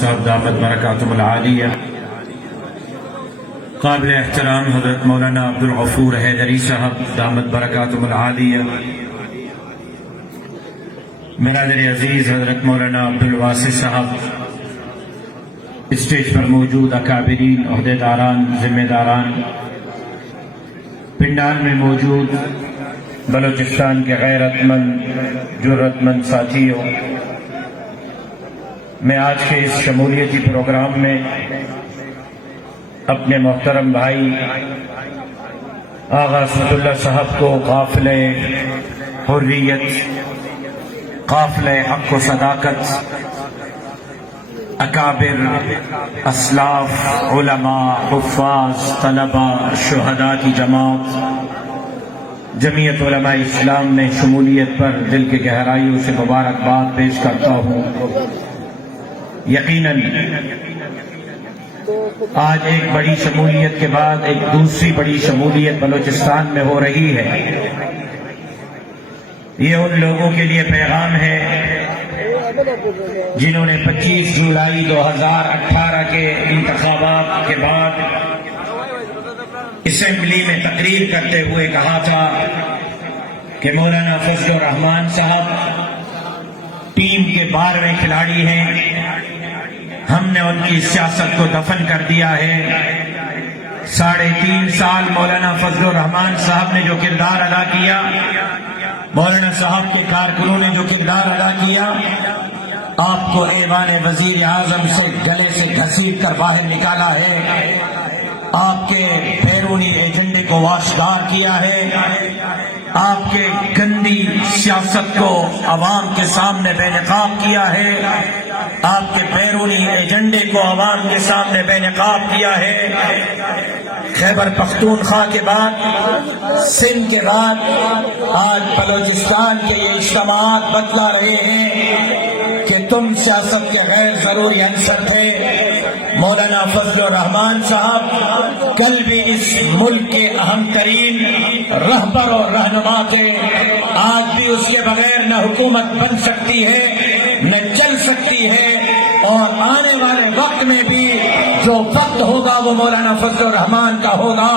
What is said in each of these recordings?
صاحب دامت برکاتہم العالیہ، قابل احترام حضرت مولانا عبدالغفور حیدری صاحب دامت برکاتہم العالیہ، برادر عزیز حضرت مولانا عبدالواسع صاحب، اسٹیج پر موجود اکابرین، عہدیداران، ذمہ داران، پنڈال میں موجود بلوچستان کے غیرت مند جرت مند ساتھیوں، میں آج کے اس شمولیتی پروگرام میں اپنے محترم بھائی آغا اسمت اللہ صاحب کو قافلہ حریت، قافلہ حق و صداقت، اکابر، اسلاف، علماء، حفاظ، طلباء، شہداء کی جماعت، جمعیت علماء اسلام میں شمولیت پر دل کی گہرائیوں سے مبارکباد پیش کرتا ہوں۔ یقیناً آج ایک بڑی شمولیت کے بعد ایک دوسری بڑی شمولیت بلوچستان میں ہو رہی ہے۔ یہ ان لوگوں کے لیے پیغام ہے جنہوں نے 25 جولائی 2018 کے انتخابات کے بعد اسمبلی میں تقریر کرتے ہوئے کہا تھا کہ مولانا فضل الرحمان صاحب ٹیم کے 12ویں کھلاڑی ہیں، ہم نے ان کی سیاست کو دفن کر دیا ہے۔ 3.5 سال مولانا فضل الرحمان صاحب نے جو کردار ادا کیا، مولانا صاحب کے کارکنوں نے جو کردار ادا کیا، آپ کو ایوان وزیر اعظم سے گلے سے گھسیٹ کر باہر نکالا ہے، آپ کے بیرونی ایجنڈے کو واشدار کیا ہے، آپ کے گندی سیاست کو عوام کے سامنے بے نقاب کیا ہے، آپ کے بیرونی ایجنڈے کو عوام کے سامنے بے نقاب کیا ہے۔ خیبر پختونخوا کے بعد، سندھ کے بعد، آج بلوچستان کے یہ اجتماعات بتلا رہے ہیں کہ تم سیاست کے غیر ضروری عنصر تھے۔ مولانا فضل الرحمان صاحب کل بھی اس ملک کے اہم ترین رہبر اور رہنما تھے، آج بھی اس کے بغیر نہ حکومت بن سکتی ہے نہ چل سکتی ہے، اور آنے والے وقت میں بھی جو وقت ہوگا وہ مولانا فضل الرحمان کا ہوگا۔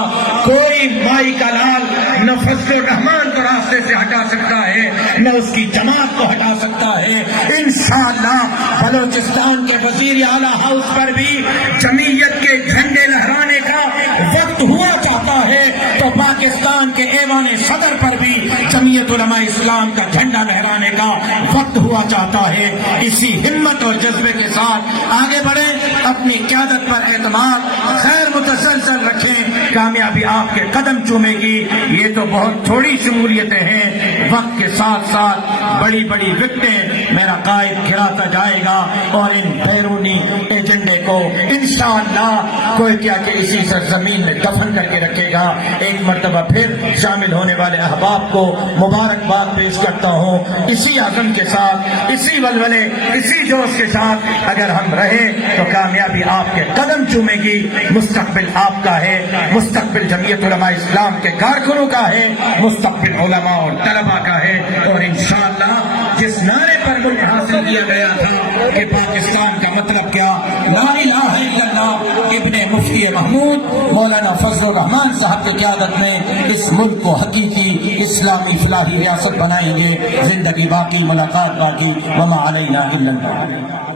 کوئی مائی کا لال نہ فضل الرحمان کو راستے سے ہٹا سکتا ہے نہ اس کی جماعت کو ہٹا سکتا ہے۔ انشاءاللہ بلوچستان کے وزیر اعلیٰ ہاؤس پر بھی جمعیت کے جھنڈے لہرانے کا وقت ہوا چاہتا ہے، تو پاکستان کے ایوان صدر پر بھی جمعیت علماء اسلام کا جھنڈا لہرانے کا وقت ہوا چاہتا ہے۔ اسی ہمت اور جذبے کے ساتھ آگے بڑھیں، اپنی قیادت پر اعتماد، خیر متسلسل رکھیں، کامیابی آپ کے قدم چومے گی۔ یہ تو بہت تھوڑی شمولیتیں ہیں، وقت کے ساتھ ساتھ بڑی بڑی وکٹیں میرا قائد گراتا جائے گا، اور ان بیرونی ایجنڈے کو انشاءاللہ کوئی کیا کہ اسی سرزمین میں دفن کر کے رکھے گا۔ ایک مرتبہ پھر شامل ہونے والے احباب کو مبارکباد پیش کرتا ہوں۔ اسی عزم کے ساتھ، اسی ولولے، اسی جوش کے ساتھ اگر ہم رہے تو کامیابی آپ کے قدم چومے گی۔ مستقبل آپ کا ہے، مستقبل جمعیت علماء اسلام کے کارکنوں کا ہے، مستقبل علماء اور طلباء کا ہے، اور انشاءاللہ جس نعرے پر ملک حاصل کیا گیا تھا کہ پاکستان کا مطلب کیا، لا الہ الا اللہ، ابن مفتی محمود مولانا فضل الرحمان صاحب کی قیادت میں اس ملک کو حقیقی اسلامی فلاحی ریاست بنائیں گے۔ زندگی باقی، ملاقات باقی، وما علینا الا اللہ۔